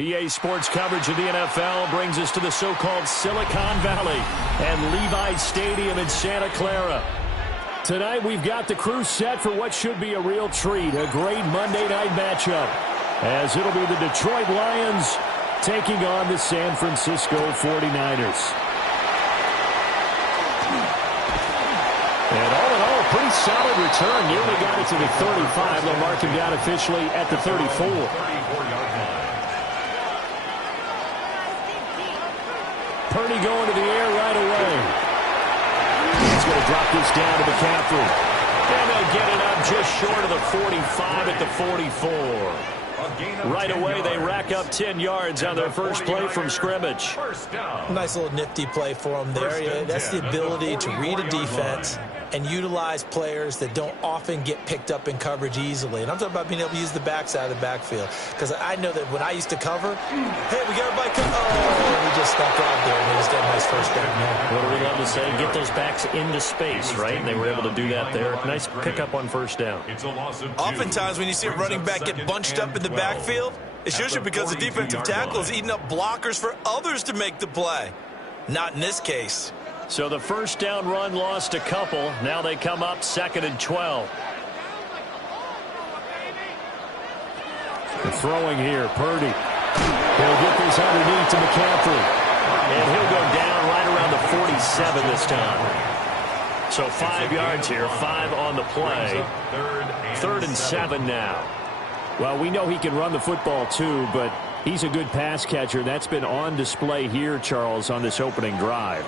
EA Sports coverage of the NFL brings us to the so-called Silicon Valley and Levi Stadium in Santa Clara. Tonight we've got the crew set for what should be a real treat, a great Monday night matchup, as it'll be the Detroit Lions taking on the San Francisco 49ers. And all in all, pretty solid return. Nearly got it to the 35. They'll mark him down officially at the 34. Purdy going to the air right away. He's going to drop this down to McCaffrey. And they'll get it up just short of the 45 at the 44. Right away, they rack up 10 yards on their first play from scrimmage. Nice little nifty play for them there. Yeah, that's the ability to read a defense and utilize players that don't often get picked up in coverage easily. And I'm talking about being able to use the backside of the backfield. Because I know that when I used to cover, hey, we got everybody cover. Oh, he just stuck out there, and he just got a nice first down there. What do we love to say? Get those backs into space, right? And they were able to do that there. Nice pickup on first down. Oftentimes when you see a running back get bunched up in the backfield, it's usually because the defensive tackle is eating up blockers for others to make the play. Not in this case. So the first down run lost a couple. Now they come up 2nd and 12. The throwing here, Purdy. He'll get this underneath to McCaffrey. And he'll go down right around the 47 this time. So 5 yards here, 5 on the play. 3rd and 7 now. Well, we know he can run the football too, but he's a good pass catcher. That's been on display here, Charles, on this opening drive.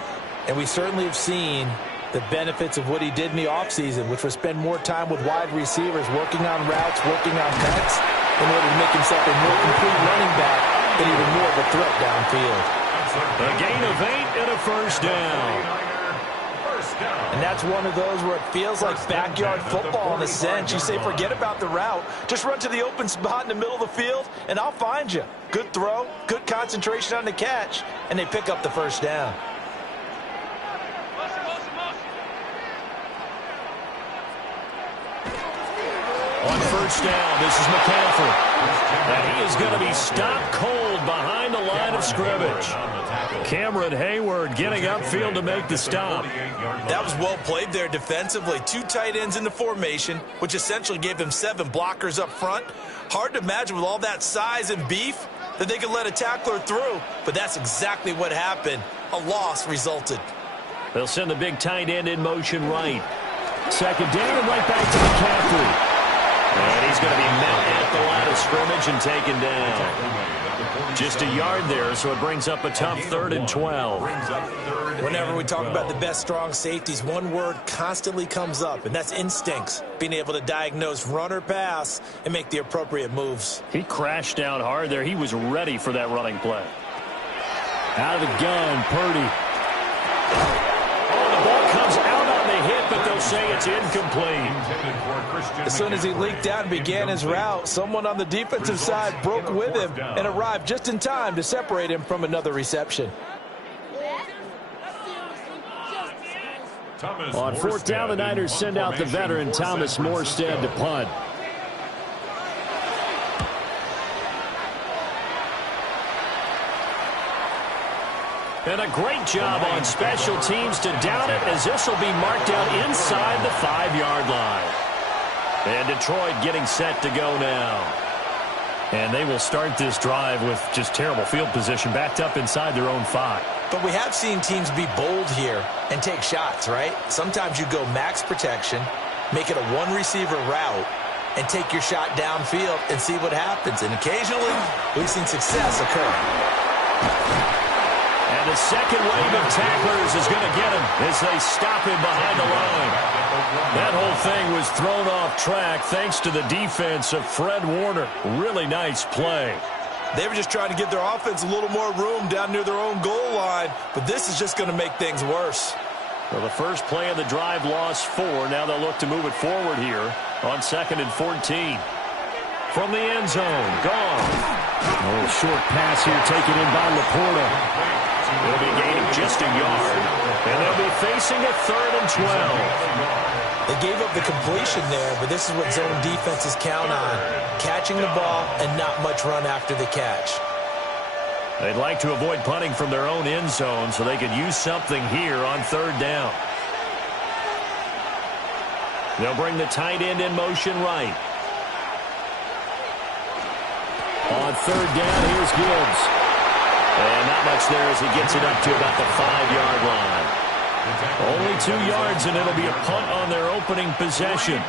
And we certainly have seen the benefits of what he did in the offseason, which was spend more time with wide receivers, working on routes, working on cuts, in order to make himself a more complete running back and even more of a threat downfield. A gain of 8 and a first down. And that's one of those where it feels like backyard football in a sense. You say, forget about the route. Just run to the open spot in the middle of the field, and I'll find you. Good throw, good concentration on the catch, and they pick up the first down. On first down, this is McCaffrey. And he is going to be stopped cold behind the line of scrimmage. Cameron Hayward getting upfield to make the stop. That was well played there defensively. 2 tight ends in the formation, which essentially gave him 7 blockers up front. Hard to imagine with all that size and beef that they could let a tackler through, but that's exactly what happened. A loss resulted. They'll send the big tight end in motion right. Second down and right back to McCaffrey. And he's going to be met at the line of scrimmage and taken down. Just a yard there, so it brings up a tough 3rd and 12. Whenever we talk about the best strong safeties, one word constantly comes up, and that's instincts. Being able to diagnose run or pass and make the appropriate moves. He crashed down hard there. He was ready for that running play. Out of the gun, Purdy. Oh, the ball comes out on the hit, but they'll say it's incomplete. As soon as he leaked out and began his route, someone on the defensive side broke with him and arrived just in time to separate him from another reception. On 4th down, the Niners send out the veteran Thomas Morstead to punt. And a great job on special teams to down it, as this will be marked out inside the 5-yard line. And Detroit getting set to go now. And they will start this drive with just terrible field position, backed up inside their own 5. But we have seen teams be bold here and take shots, right? Sometimes you go max protection, make it a one-receiver route, and take your shot downfield and see what happens. And occasionally, we've seen success occur. And the second wave of tacklers is going to get him as they stop him behind the line. That whole thing was thrown off track thanks to the defense of Fred Warner. Really nice play. They were just trying to give their offense a little more room down near their own goal line, but this is just going to make things worse. Well, the first play of the drive lost 4. Now they'll look to move it forward here on 2nd and 14. From the end zone, gone. A little short pass here taken in by Laporta. It'll be a gain of just a yard, and they'll be facing a 3rd and 12. They gave up the completion there, but this is what zone defenses count on, catching the ball and not much run after the catch. They'd like to avoid punting from their own end zone so they could use something here on 3rd down. They'll bring the tight end in motion right. On 3rd down, here's Gibbs. And not much there as he gets it up to about the 5-yard line. Only 2 yards, and it'll be a punt on their opening possession.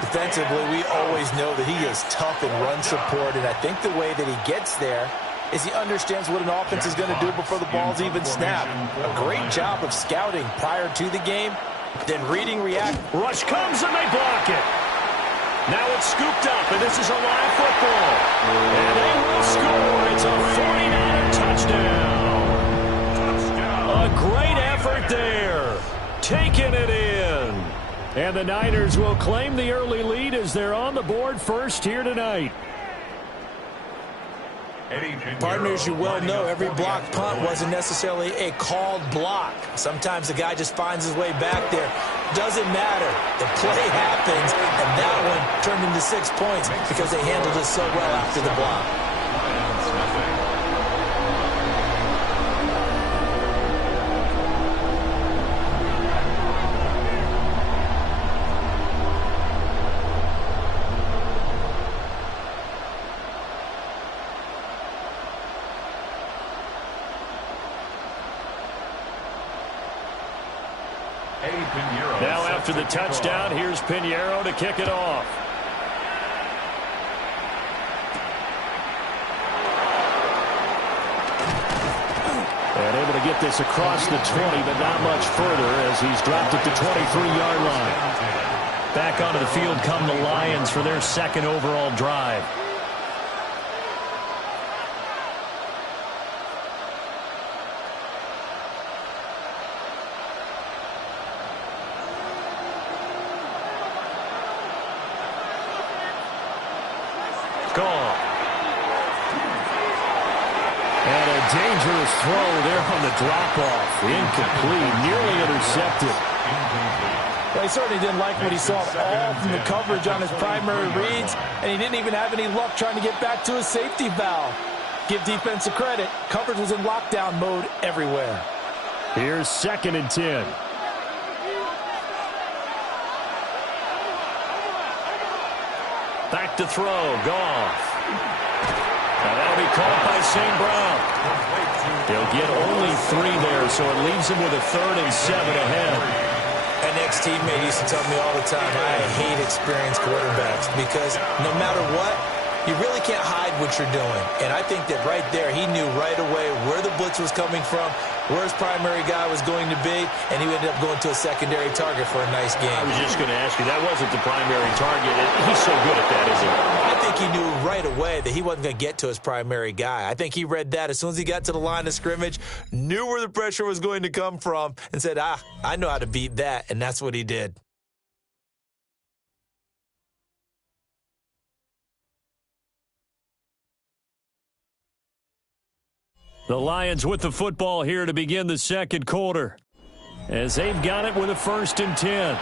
Defensively, we always know that he is tough in run support, and I think the way that he gets there is he understands what an offense is going to do before the ball's even snapped. A great job of scouting prior to the game, then reading, react. Rush comes, and they block it. Now it's scooped up, and this is a live football. And they will score. It's a 49er touchdown. A great effort there. Taking it in. And the Niners will claim the early lead as they're on the board first here tonight. Partners, you well know every block punt wasn't necessarily a called block. Sometimes the guy just finds his way back there. Doesn't matter. The play happens, and that one turned into 6 points because they handled it so well after the block. Now after the touchdown, here's Pinheiro to kick it off. And able to get this across the 20, but not much further as he's dropped at the 23-yard line. Back onto the field come the Lions for their 2nd overall drive. Gone. And a dangerous throw there on the drop-off. Incomplete, nearly intercepted. Well, he certainly didn't like what he saw all from the coverage on his primary reads, and he didn't even have any luck trying to get back to his safety valve. Give defense a credit. Coverage was in lockdown mode everywhere. Here's 2nd and 10. Back to throw. Goff. Now that'll be caught by St. Brown. He'll get only 3 there, so it leaves him with a 3rd and 7 ahead. An ex-teammate used to tell me all the time, I hate experienced quarterbacks because no matter what, you really can't hide what you're doing. And I think that right there, he knew right away where the blitz was coming from, where his primary guy was going to be, and he ended up going to a secondary target for a nice game. I was just going to ask you, that wasn't the primary target. He's so good at that, isn't he? I think he knew right away that he wasn't going to get to his primary guy. I think he read that as soon as he got to the line of scrimmage, knew where the pressure was going to come from, and said, I know how to beat that, and that's what he did. The Lions with the football here to begin the second quarter, as they've got it with a 1st and 10.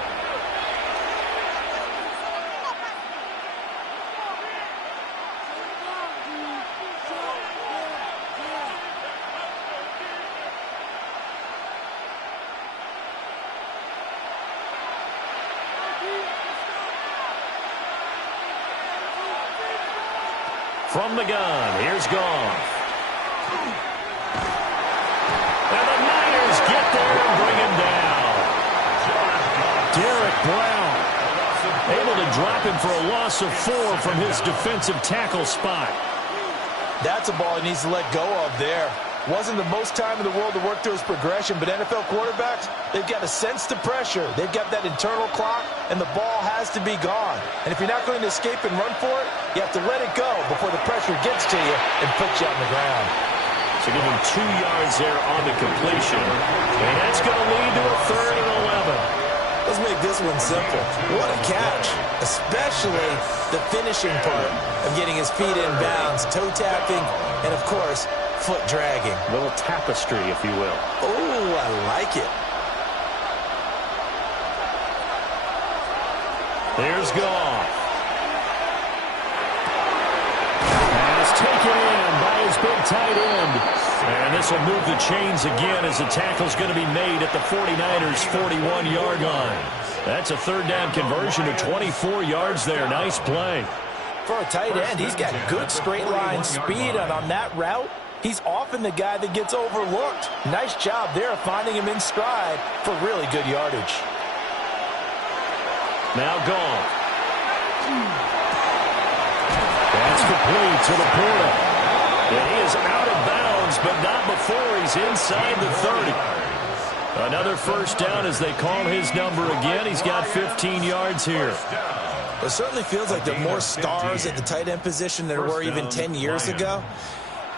From the gun, here's Goff. And the Niners get there and bring him down. Derek Brown able to drop him for a loss of 4 from his defensive tackle spot. That's a ball he needs to let go of there. Wasn't the most time in the world to work through his progression, but NFL quarterbacks, they've got to sense the pressure. They've got that internal clock, and the ball has to be gone. And if you're not going to escape and run for it, you have to let it go before the pressure gets to you and puts you on the ground. So give him 2 yards there on the completion. And that's going to lead to a 3rd and 11. Let's make this one simple. What a catch, especially the finishing part of getting his feet in bounds, toe tapping, and, of course, foot dragging. A little tapestry, if you will. Oh, I like it. There's Goff. Pass taken in by his big tight end. And this will move the chains again as the tackle's going to be made at the 49ers' 41-yard line. That's a 3rd down conversion to 24 yards there. Nice play. For a tight end, he's got good straight line speed, and on that route, he's often the guy that gets overlooked. Nice job there finding him in stride for really good yardage. Now Goff. That's complete to Laporta. And he is out of bounds, but not before he's inside the 30. Another 1st down as they call his number again. He's got 15 yards here. It certainly feels like there are more stars at the tight end position than there were even 10 years ago.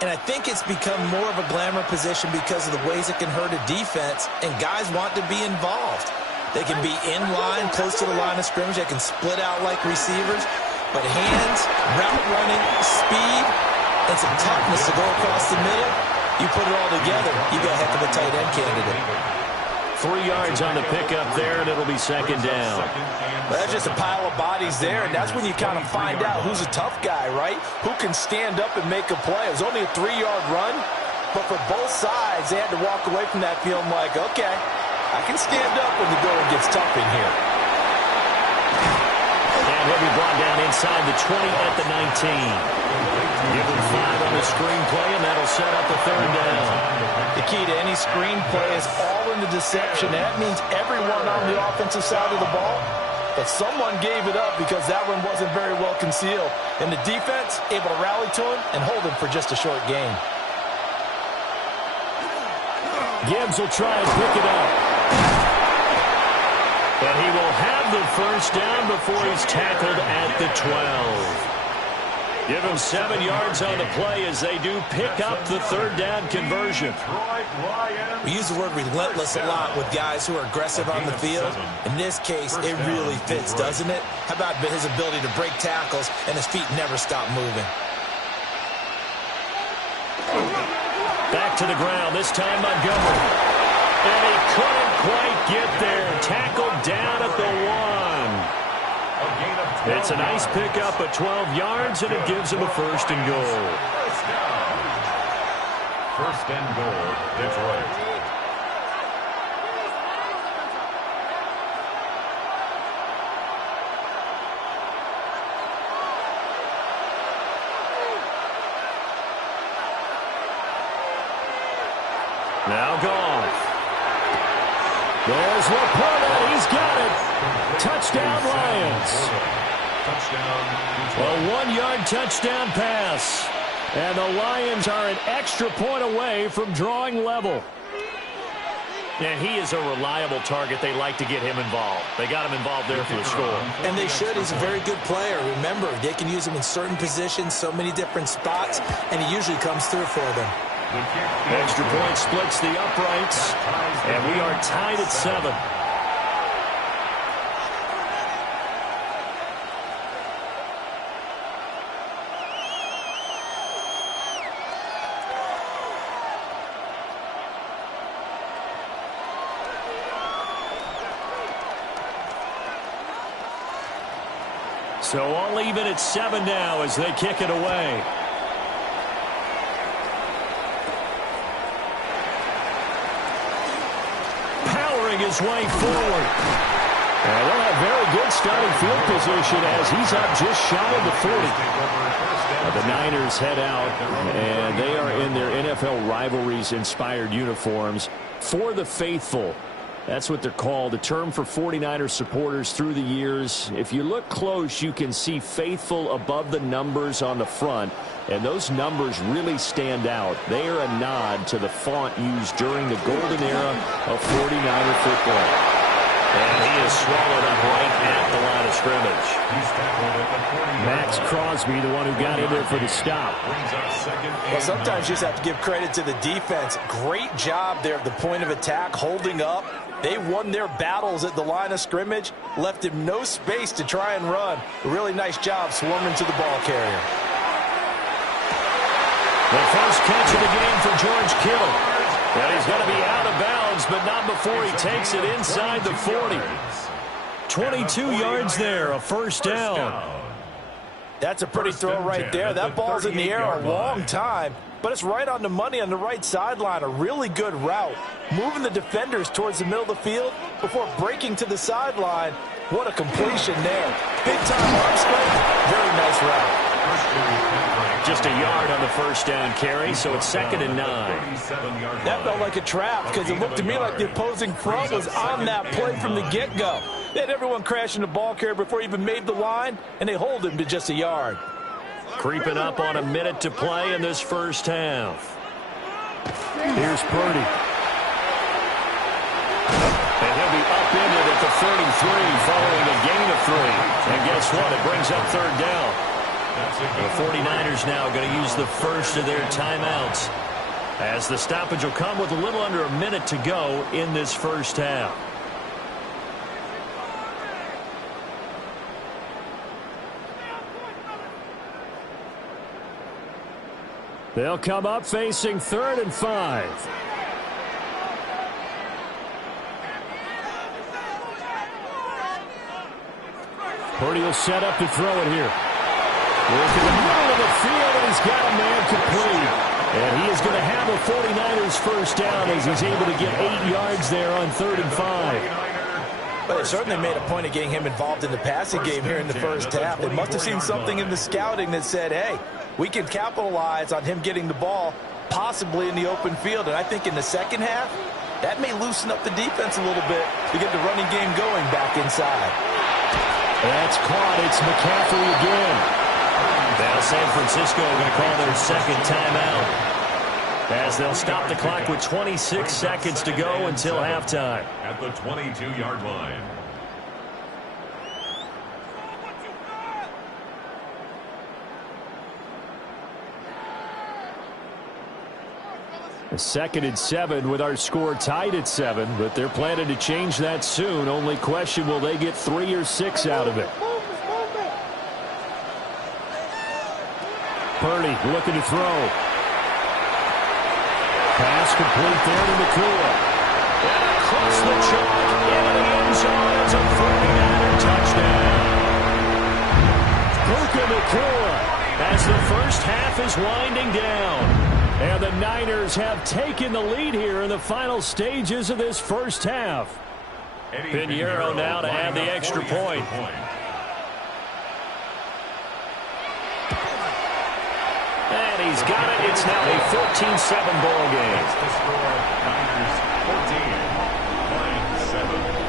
And I think it's become more of a glamour position because of the ways it can hurt a defense, and guys want to be involved. They can be in line, close to the line of scrimmage. They can split out like receivers. But hands, route running, speed, and some toughness to go across the middle, you put it all together, you got a heck of a tight end candidate. 3 yards on the pickup there, and it'll be 2nd down. Well, that's just a pile of bodies there, and that's when you kind of find out who's a tough guy, right? Who can stand up and make a play. It was only a 3-yard run, but for both sides, they had to walk away from that feeling like, okay, I can stand up when the going gets tough in here. And he'll be brought down inside the 20 at the 19. Give him 5 on the screenplay, and that'll set up the 3rd down. The key to any screenplay is all in the deception. And that means everyone on the offensive side of the ball, but someone gave it up because that one wasn't very well concealed. And the defense able to rally to him and hold him for just a short game. Gibbs will try and pick it up. But he will have the 1st down before he's tackled at the 12. Give him 7 yards on the play as they do pick up the third down conversion. We use the word relentless a lot with guys who are aggressive on the field. In this case, it really fits, doesn't it? How about his ability to break tackles and his feet never stop moving? Back to the ground, this time Montgomery. And he couldn't quite get there. Tackled down at the 1. It's a nice pickup of 12 yards, and it gives him a 1st and goal. 1st and goal, Detroit. Now Goff. There's Laporta. He's got it. Touchdown, Lions. A 1-yard touchdown pass. And the Lions are an extra point away from drawing level. And he is a reliable target. They like to get him involved. They got him involved there for the score. And they should. He's a very good player. Remember, they can use him in certain positions, so many different spots, and he usually comes through for them. Extra point splits the uprights, and we are tied at 7. So all even at 7 now as they kick it away. Powering his way forward. And they'll have very good starting field position as he's up just shy of the 40. The Niners head out, and they are in their NFL rivalries-inspired uniforms for the faithful. That's what they're called, a term for 49ers supporters through the years. If you look close, you can see faithful above the numbers on the front, and those numbers really stand out. They are a nod to the font used during the golden era of 49er football. And he is swallowed up right at the line of scrimmage. Max Crosby, the one who got in there for the stop. Well, sometimes you just have to give credit to the defense. Great job there at the point of attack, holding up. They won their battles at the line of scrimmage, left him no space to try and run. A really nice job swarming to the ball carrier. The first catch of the game for George Kittle. And he's going to be out of bounds, but not before he takes it inside the 40. 22 yards there, a 1st down. That's a pretty throw right there. That ball's in the air a long time, but it's right on the money on the right sideline. A really good route. Moving the defenders towards the middle of the field before breaking to the sideline. What a completion there. Big-time arm strength. Very nice route. Just a yard on the 1st down carry, so it's 2nd and 9. That felt like a trap because it looked to me like the opposing front was on that play from the get-go. They had everyone crashing the ball carrier before he even made the line, and they hold him to just a yard. Creeping up on a minute to play in this 1st half. Here's Purdy. And he'll be upended at the 33 following a gain of 3. And guess what? It brings up 3rd down. The 49ers now going to use the first of their timeouts as the stoppage will come with a little under a minute to go in this 1st half. They'll come up facing 3rd and 5. Purdy will set up to throw it here. Work in the middle of the field, and he's got a man complete. And he is going to have a 49ers 1st down as he's able to get 8 yards there on 3rd and 5. But they certainly made a point of getting him involved in the passing game here in the 1st half. They must have seen something in the scouting that said, hey, we can capitalize on him getting the ball possibly in the open field. And I think in the 2nd half, that may loosen up the defense a little bit to get the running game going back inside. That's caught. It's McCaffrey again. Now San Francisco going to call their 2nd timeout as they'll stop the clock with 26 seconds to go until halftime. At the 22-yard line. 2nd and 7 with our score tied at 7, but they're planning to change that soon. Only question, will they get 3 or 6 out of it? Purdy looking to throw. Pass complete there to Nacua. And across the chalk into the end zone. It's a 49er touchdown. Puka Nacua as the first half is winding down. And the Niners have taken the lead here in the final stages of this first half. Pinheiro now to add the extra point. And he's got it. It's now a 14-7 ball game. The score, Niners 14, 9-7.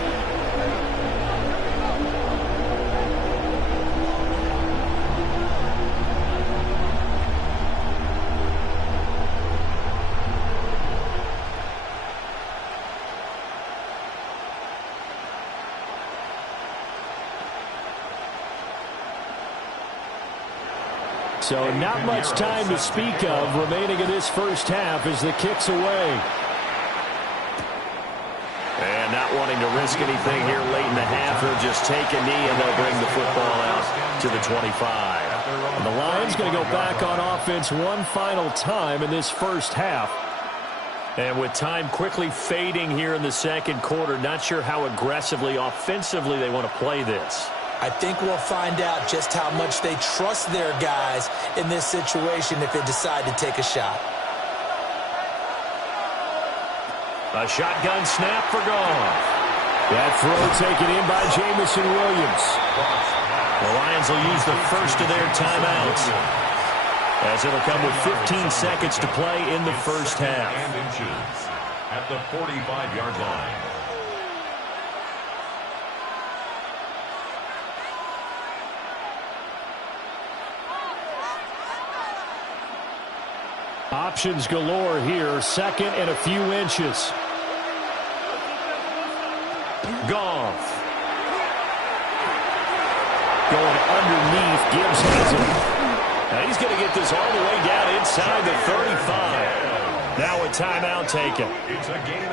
So not much time to speak of remaining in this first half as the kick's away. And not wanting to risk anything here late in the half, they'll just take a knee and they'll bring the football out to the 25. And the Lions going to go back on offense one final time in this first half. And with time quickly fading here in the second quarter, not sure how aggressively, offensively they want to play this. I think we'll find out just how much they trust their guys in this situation if they decide to take a shot. A shotgun snap for Goff. That throw taken in by Jamison Williams. The Lions will use the first of their timeouts, as it'll come with 15 seconds to play in the first half. At the 45-yard line. Options galore here. 2nd and a few inches. Goff. Going underneath. Gibbs has it. Now he's going to get this all the way down inside the 35. Now a timeout taken.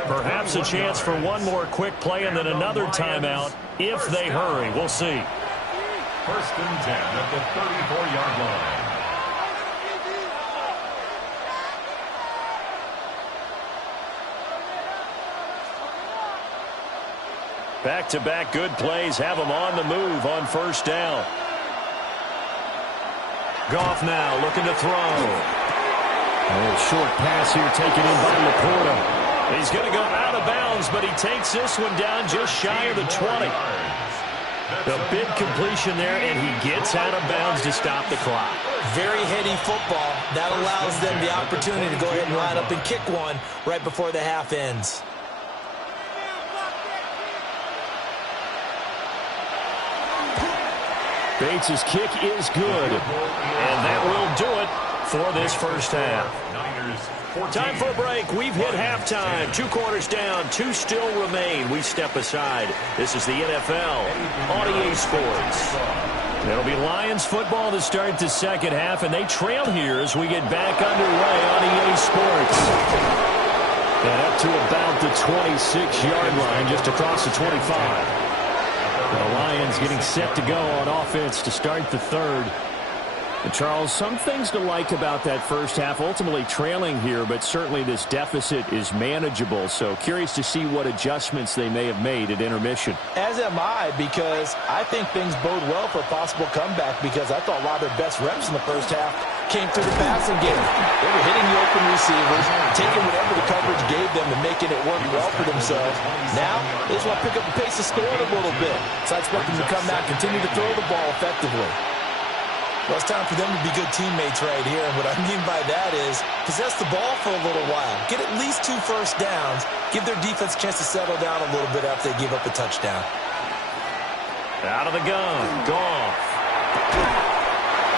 Perhaps a chance for one more quick play and then another timeout if they hurry. We'll see. 1st and 10 at the 34-yard line. Back-to-back good plays have them on the move on first down. Goff now looking to throw. A short pass here taken in by Laporta. He's going to go out of bounds, but he takes this one down just shy of the 20. The big completion there, and he gets out of bounds to stop the clock. Very heady football. That allows them the opportunity to go ahead and line up and kick one right before the half ends. Bates' kick is good, and that will do it for this first half. Time for a break. We've hit halftime. 2 quarters down, 2 still remain. We step aside. This is the NFL on EA Sports. It'll be Lions football to start the second half, and they trail here as we get back underway on EA Sports. And up to about the 26-yard line, just across the 25. The Lions getting set to go on offense to start the third. And Charles, some things to like about that first half. Ultimately trailing here, but certainly this deficit is manageable. So curious to see what adjustments they may have made at intermission. As am I, because I think things bode well for a possible comeback, because I thought a lot of their best reps in the first half came through the passing game. They were hitting the open receivers, taking whatever the coverage gave them and making it work well for themselves. Now, they just want to pick up the pace of scoring a little bit. So I expect them to come out, continue to throw the ball effectively. Well, it's time for them to be good teammates right here. And what I mean by that is possess the ball for a little while. Get at least 2 first downs. Give their defense a chance to settle down a little bit after they give up a touchdown. Out of the gun. Goff.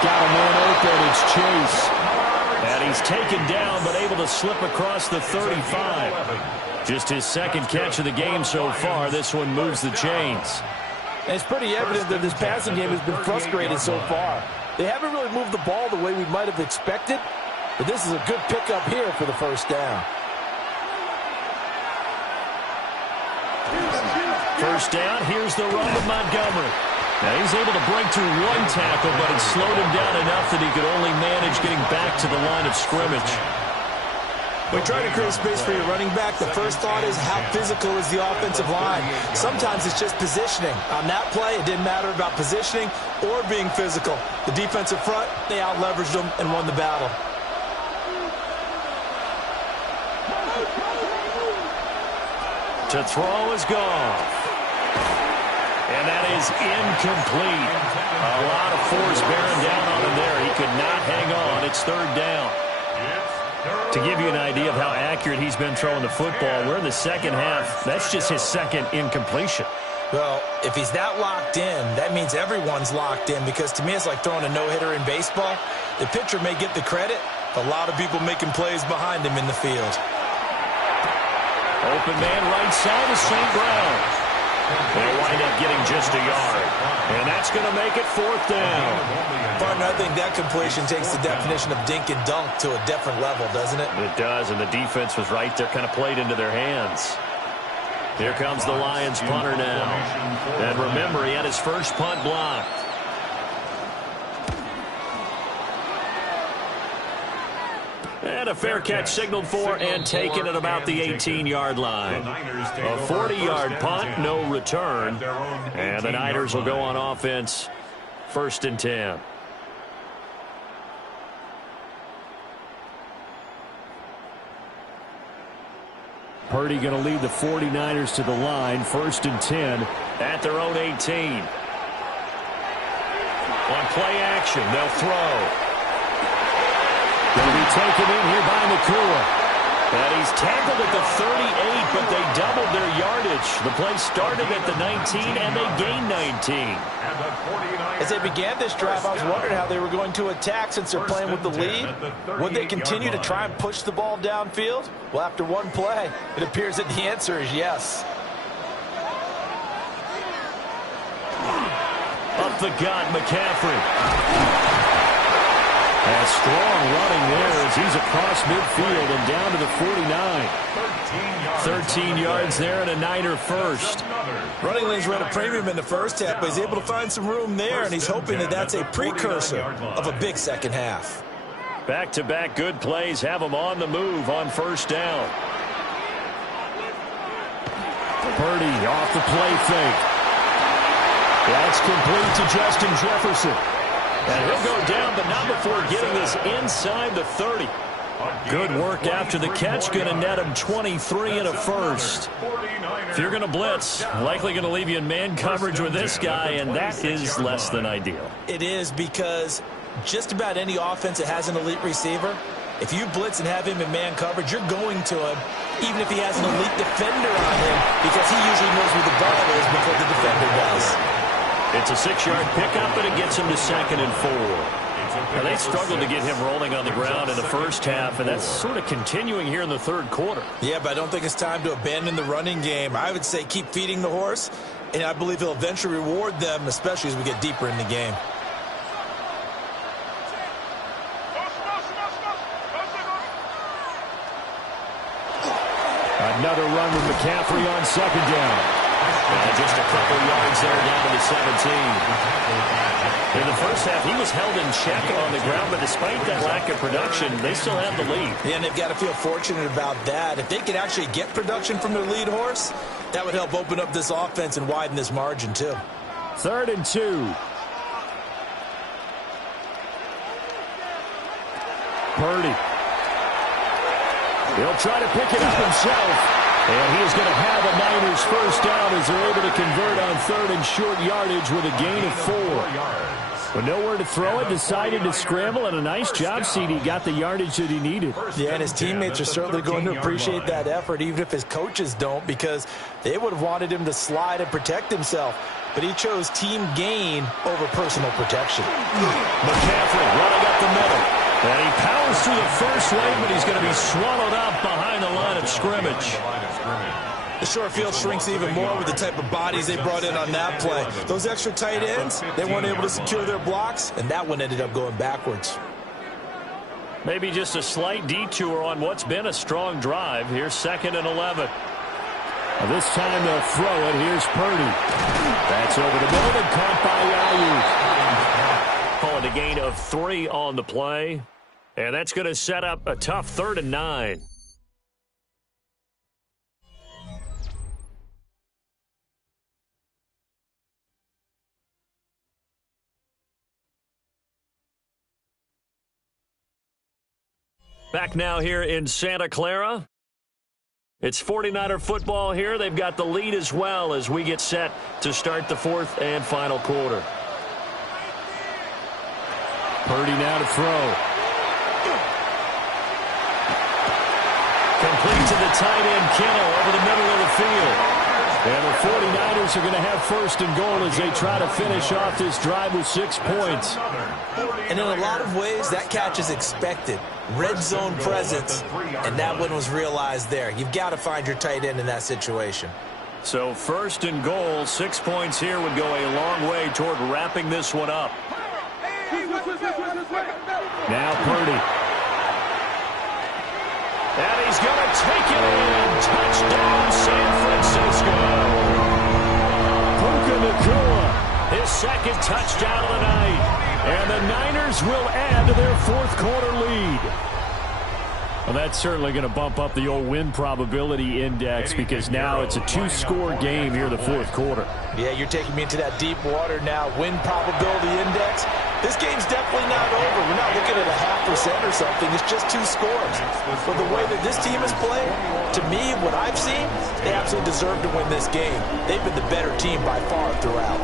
Got a man open. It's Chase. And he's taken down but able to slip across the 35. Just his 2nd catch of the game so far. This one moves the chains. And it's pretty evident that this passing game has been frustrated so far. They haven't really moved the ball the way we might have expected, but this is a good pickup here for the first down. First down, here's the run with Montgomery. Now he's able to break through one tackle, but it slowed him down enough that he could only manage getting back to the line of scrimmage. When trying to create space for your running back, the first thought is how physical is the offensive line. Sometimes it's just positioning. On that play, it didn't matter about positioning or being physical. The defensive front, they out-leveraged them and won the battle. To throw is Goff. And that is incomplete. A lot of force bearing down on him there. He could not hang on. It's third down. To give you an idea of how accurate he's been throwing the football, we're in the second half. That's just his second incompletion. Well, if he's that locked in, that means everyone's locked in, because to me it's like throwing a no-hitter in baseball. The pitcher may get the credit, a lot of people making plays behind him in the field. Open man right side of St. Brown. They'll wind up getting just a yard. And that's going to make it fourth down. Partner, I think that completion takes the definition of dink and dunk to a different level, doesn't it? It does, and the defense was right there, kind of played into their hands. Here comes the Lions punter now. And remember, he had his first punt blocked. And a fair catch signaled for and taken at about the 18-yard line. A 40-yard punt, no return. And the Niners will go on offense, 1st and 10. Purdy going to lead the 49ers to the line, 1st and 10 at their own 18. On play action, they'll throw. Going to be taken in here by Nakua. And he's tackled at the 38, but they doubled their yardage. The play started at the 19, and they gained 19. As they began this drive, I was wondering how they were going to attack since they're playing with the lead. Would they continue to try and push the ball downfield? Well, after one play, it appears that the answer is yes. Up the gut, McCaffrey. And strong running there as he's across midfield and down to the 49. 13 yards there and a Niner first. Running lanes run a premium in the first half, but he's able to find some room there, and he's hoping that that's a precursor of a big second half. Back-to-back good plays have him on the move on first down. Purdy off the play fake. That's complete to Justin Jefferson. And he'll go down, but not before getting this inside the 30. Good work after the catch. Going to net him 23 and a first. If you're going to blitz, likely going to leave you in man coverage with this guy, and that is less than ideal. It is, because just about any offense that has an elite receiver, if you blitz and have him in man coverage, you're going to him, even if he has an elite defender on him, because he usually knows where the ball is before the defender does. It's a 6-yard pickup, and it gets him to 2nd and 4. Now, they struggled to get him rolling on the ground in the first half, and that's sort of continuing here in the third quarter. Yeah, but I don't think it's time to abandon the running game. I would say keep feeding the horse, and I believe he'll eventually reward them, especially as we get deeper in the game. Another run with McCaffrey on 2nd down. And just a couple yards there down to the 17. In the first half, he was held in check on the ground, but despite that lack of production, they still have the lead. Yeah, and they've got to feel fortunate about that. If they could actually get production from their lead horse, that would help open up this offense and widen this margin, too. 3rd and 2. Purdy. He'll try to pick it up himself. And he is going to have a Niners first down as they're able to convert on 3rd and short yardage with a gain of 4. With nowhere to throw it, decided to scramble, and a nice job, CD. Got the yardage that he needed. Yeah, and his teammates are certainly going to appreciate that effort, even if his coaches don't, because they would have wanted him to slide and protect himself. But he chose team gain over personal protection. McCaffrey running up the middle. And he powers through the first wave, but he's going to be swallowed up behind the line of scrimmage. The short field shrinks even more with the type of bodies they brought in on that play. Those extra tight ends, they weren't able to secure their blocks, and that one ended up going backwards. Maybe just a slight detour on what's been a strong drive. Here's 2nd and 11. This time they'll throw it. Here's Purdy. That's over the middle and caught by Aiyuk. Calling a gain of 3 on the play. And that's going to set up a tough 3rd and 9. Back now here in Santa Clara. It's 49er football here. They've got the lead as well as we get set to start the 4th and final quarter. Purdy now to throw. Complete to the tight end, Kittle, over the middle of the field. And the 49ers are going to have 1st and goal as they try to finish off this drive with 6 points. And in a lot of ways, that catch is expected. Red zone presence, and that one was realized there. You've got to find your tight end in that situation. So 1st and goal, 6 points here would go a long way toward wrapping this one up. Now Purdy. And he's going to take it in. Touchdown, San Francisco. Puka Nacua, his 2nd touchdown of the night. And the Niners will add to their 4th quarter lead. Well, that's certainly going to bump up the old win probability index because now it's a 2-score game here in the 4th quarter. Yeah, you're taking me into that deep water now. Win probability index. This game's definitely not over. We're not looking at a 0.5% or something. It's just 2 scores. But the way that this team has played, to me, what I've seen, they absolutely deserve to win this game. They've been the better team by far throughout.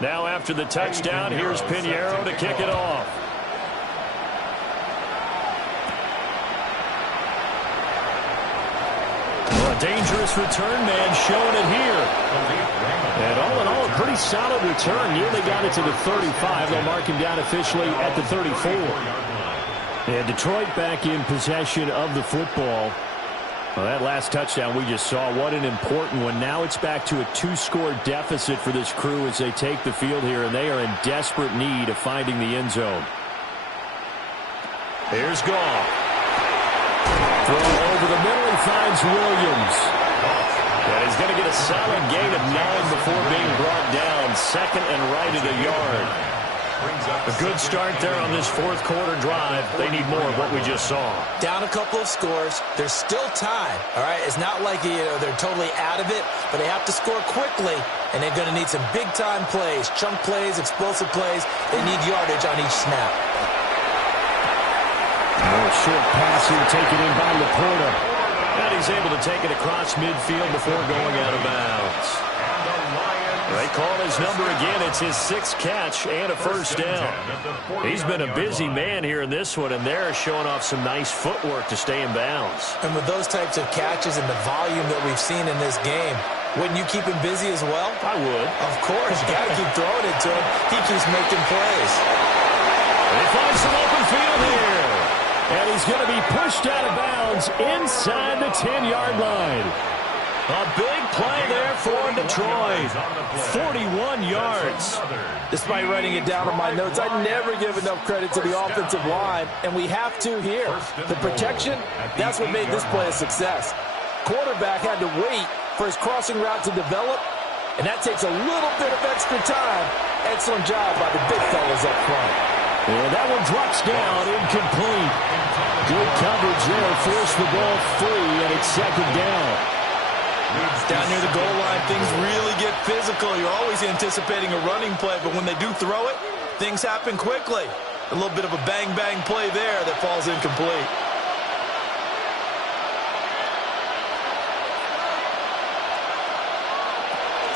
Now after the touchdown, here's Pinheiro to kick it off. Well, a dangerous return man showing it here. And all in all, a pretty solid return. Nearly got it to the 35. They'll mark him down officially at the 34. And Detroit back in possession of the football. Well, that last touchdown we just saw, what an important one. Now it's back to a 2-score deficit for this crew as they take the field here, and they are in desperate need of finding the end zone. Here's Goff. Thrown over the middle, he finds Williams. And he's going to get a solid gain of 9 before being brought down. 2nd and right at a yard. A good start there on this 4th quarter drive. They need more of what we just saw. Down a couple of scores. There's still time, all right? It's not like they're totally out of it, but they have to score quickly, and they're going to need some big-time plays, chunk plays, explosive plays. They need yardage on each snap. A short pass here taken in by Laporta. And he's able to take it across midfield before going out of bounds. They call his number again. It's his 6th catch and a 1st down. He's been a busy man here in this one, and they're showing off some nice footwork to stay in bounds. And with those types of catches and the volume that we've seen in this game, wouldn't you keep him busy as well? I would. Of course. You got to keep throwing it to him. He keeps making plays. They find some open field here. And he's going to be pushed out of bounds inside the 10-yard line. A big play there for Detroit. 41 yards. Despite writing it down on my notes, I never give enough credit to the offensive line, and we have to here. The protection, that's what made this play a success. Quarterback had to wait for his crossing route to develop, and that takes a little bit of extra time. Excellent job by the big fellas up front. And that one drops down, incomplete. Good coverage there, forced the ball free, and it's 2nd down. Down near the goal line, things really get physical. You're always anticipating a running play, but when they do throw it, things happen quickly. A little bit of a bang-bang play there that falls incomplete.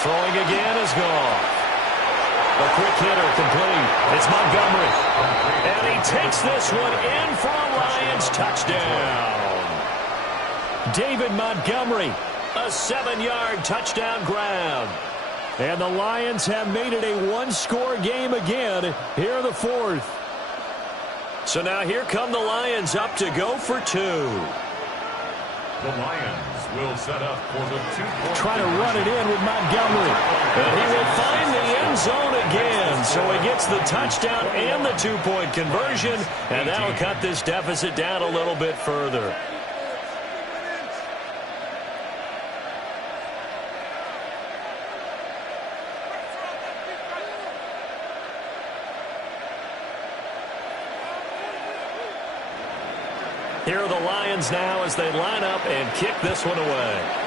Throwing again is gone. A quick hitter complete. It's Montgomery. And he takes this one in for a Lions touchdown. David Montgomery. A 7-yard touchdown grab. And the Lions have made it a 1-score game again here in the 4th. So now here come the Lions up to go for 2. The Lions will set up for the 2-point. Trying to run it in with Montgomery. And he will find the end zone again. So he gets the touchdown and the 2-point conversion. And that'll cut this deficit down a little bit further. Here are the Lions now as they line up and kick this one away.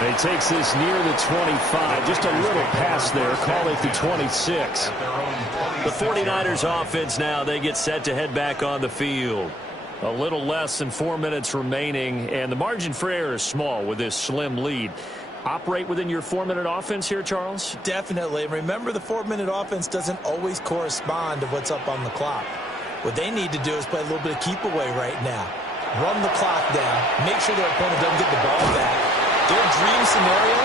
He takes this near the 25. Just a little pass there. Call it the 26. The 49ers offense now, they get set to head back on the field. A little less than 4 minutes remaining, and the margin for error is small with this slim lead. Operate within your 4-minute offense here, Charles? Definitely. Remember, the 4-minute offense doesn't always correspond to what's up on the clock. What they need to do is play a little bit of keep away right now. Run the clock down. Make sure their opponent doesn't get the ball back. Their dream scenario,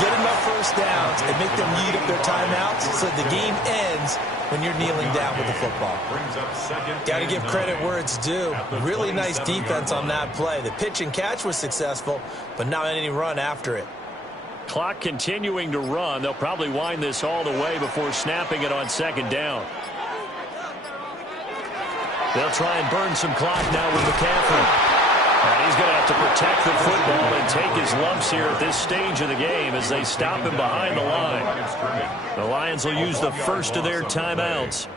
get enough first downs and make them eat up their timeouts so the game ends when you're kneeling down with the football. Got to give credit where it's due. Really nice defense on that play. The pitch and catch was successful, but not any run after it. Clock continuing to run. They'll probably wind this all the way before snapping it on second down. They'll try and burn some clock now with McCaffrey. And he's going to have to protect the football and take his lumps here at this stage of the game as they stop him behind the line. The Lions will use the first of their timeouts.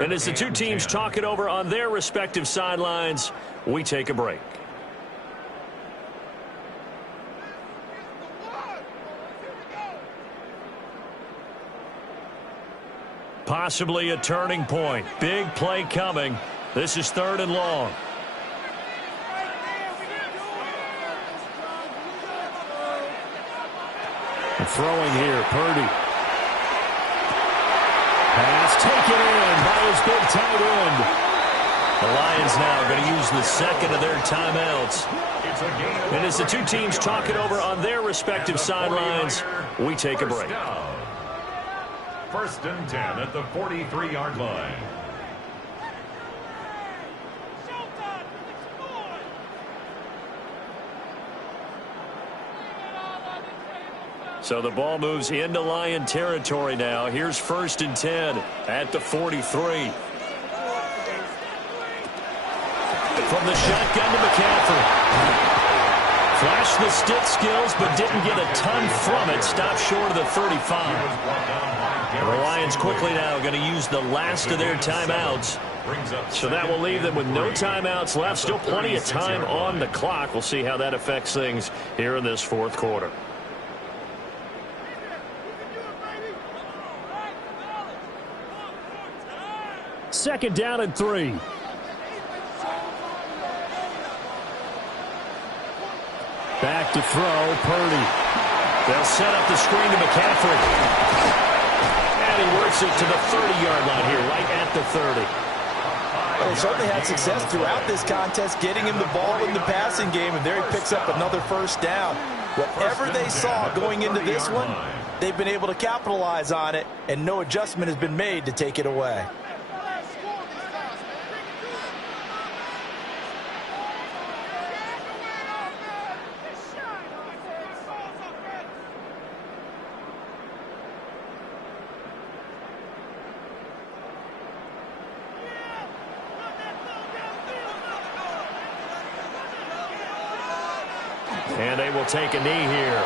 And as the two teams talk it over on their respective sidelines, we take a break. Possibly a turning point. Big play coming. This is 3rd and long. Throwing here, Purdy. Pass taken in by his big tight end. The Lions now going to use the second of their timeouts. And as the two teams talk it over on their respective sidelines, we take a break. 1st and 10 at the 43-yard line. So the ball moves into Lion territory now. Here's 1st and 10 at the 43. From the shotgun to McCaffrey. Flashed the stick skills, but didn't get a ton from it. Stopped short of the 35. And the Lions quickly now going to use the last of their timeouts. So that will leave them with no timeouts left. Still plenty of time on the clock. We'll see how that affects things here in this 4th quarter. Second down and 3. Back to throw, Purdy. They'll set up the screen to McCaffrey. And he works it to the 30-yard line here, right at the 30. Well, they certainly had success throughout this contest, getting him the ball in the passing game, and there he picks up another 1st down. Whatever they saw going into this one, they've been able to capitalize on it, and no adjustment has been made to take it away. And they will take a knee here.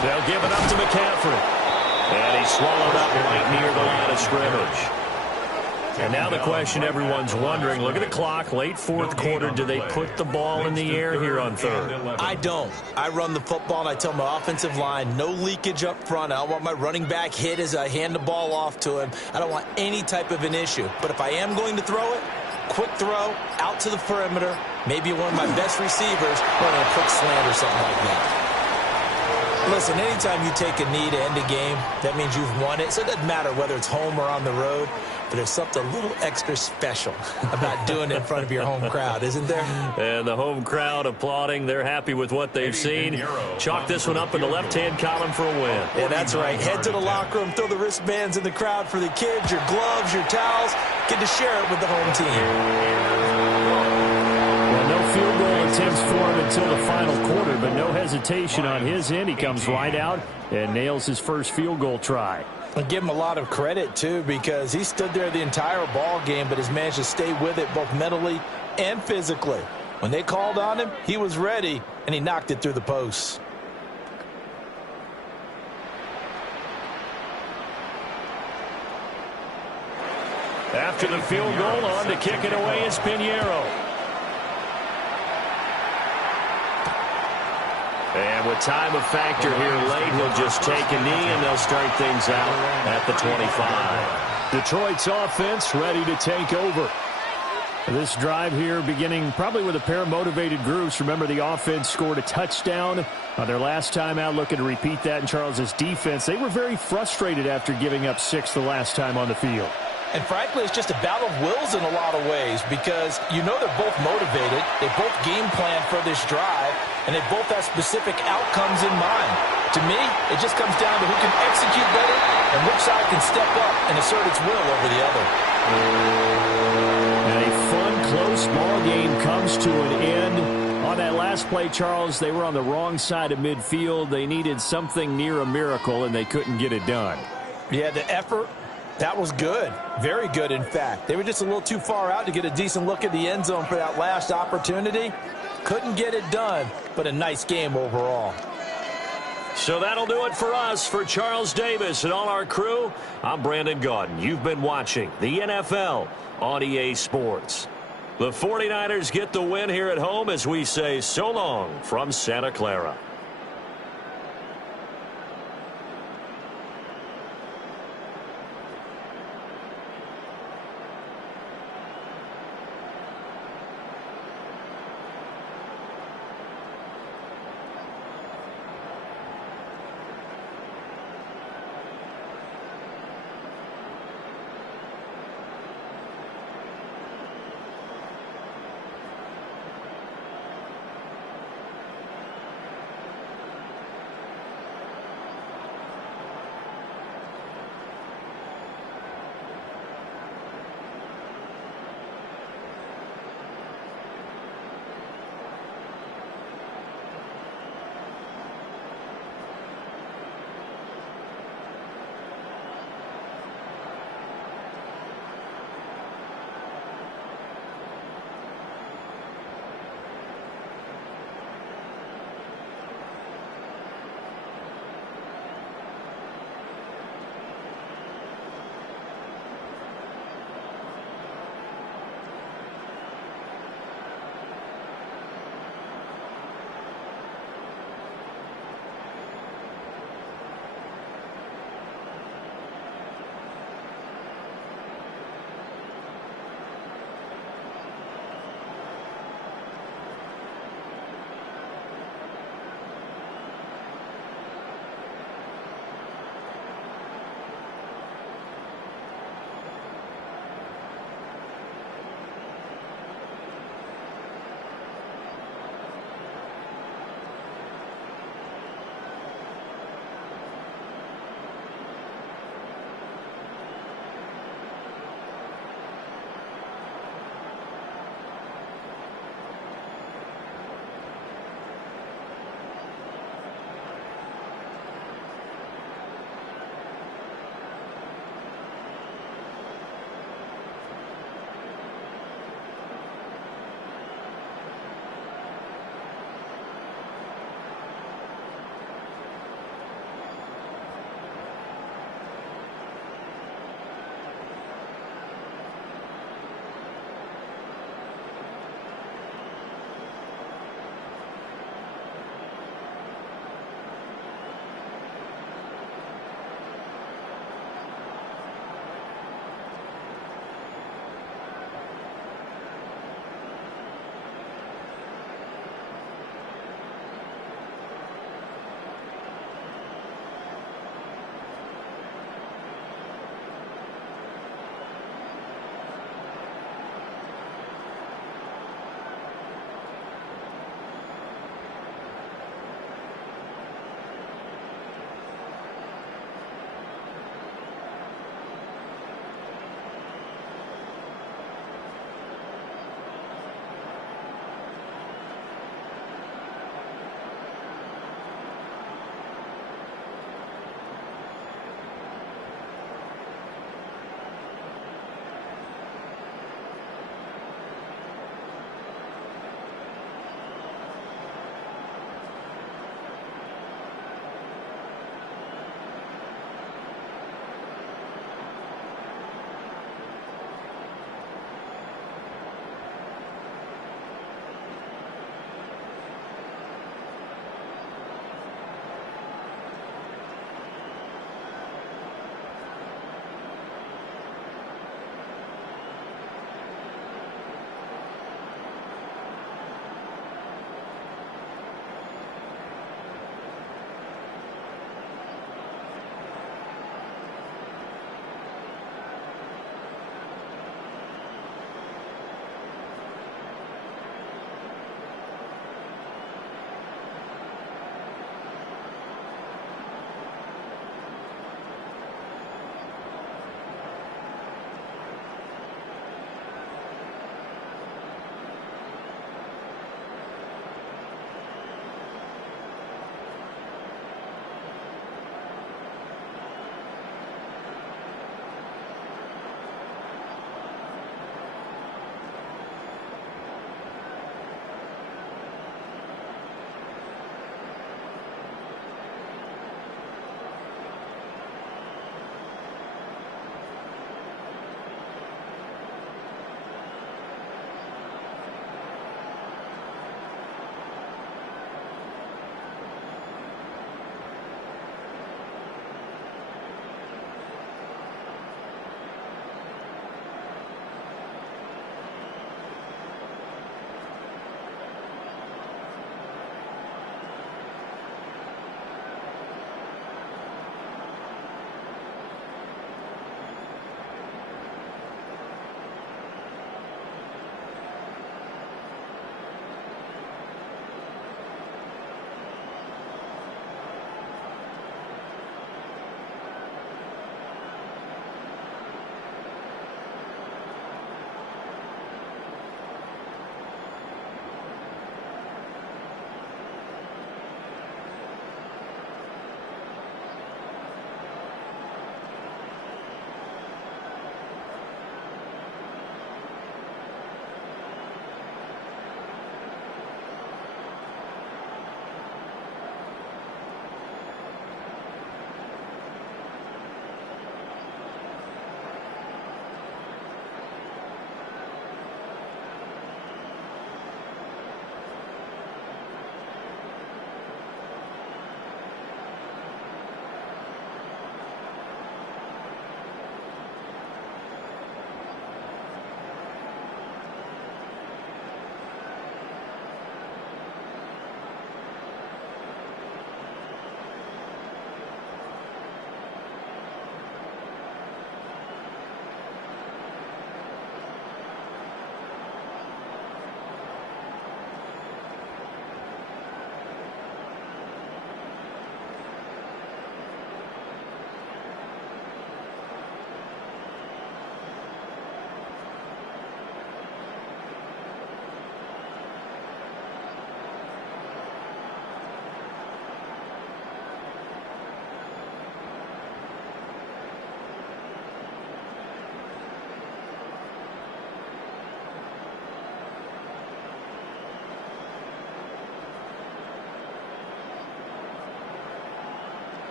They'll give it up to McCaffrey. And he's swallowed up right near the line of scrimmage. And now the question everyone's wondering, look at the clock, late 4th quarter, do they put the ball in the air here on 3rd? I don't. I run the football, and I tell my offensive line, no leakage up front. I don't want my running back hit as I hand the ball off to him. I don't want any type of an issue. But if I am going to throw it, quick throw, out to the perimeter, maybe one of my best receivers running a quick slant or something like that. Listen, anytime you take a knee to end a game, that means you've won it. So it doesn't matter whether it's home or on the road, but there's something a little extra special about doing it in front of your home crowd, isn't there? And the home crowd applauding. They're happy with what they've seen. Chalk this one up in the left-hand column for a win. Yeah, that's right. Head to the locker room, throw the wristbands in the crowd for the kids, your gloves, your towels. Get to share it with the home team. No field goal attempts for him until the final quarter, but no hesitation on his end. He comes right out and nails his first field goal try. I give him a lot of credit, too, because he stood there the entire ball game, but has managed to stay with it both mentally and physically. When they called on him, he was ready, and he knocked it through the posts. After the field goal, on to kick it away is Pinheiro. And with time a factor here late, he'll just take a knee, and they'll start things out at the 25. Detroit's offense ready to take over. This drive here beginning probably with a pair of motivated groups. Remember, the offense scored a touchdown on their last time out, looking to repeat that in Charles's defense. They were very frustrated after giving up 6 the last time on the field. And frankly, it's just a battle of wills in a lot of ways because you know they're both motivated. They both game plan for this drive, and they both have specific outcomes in mind. To me, it just comes down to who can execute better and which side can step up and assert its will over the other. And a fun, close ball game comes to an end. On that last play, Charles, they were on the wrong side of midfield. They needed something near a miracle, and they couldn't get it done. Yeah, the effort. That was good. Very good, in fact. They were just a little too far out to get a decent look at the end zone for that last opportunity. Couldn't get it done, but a nice game overall. So that'll do it for us. For Charles Davis and all our crew, I'm Brandon Gaudin. You've been watching the NFL on EA Sports. The 49ers get the win here at home as we say so long from Santa Clara.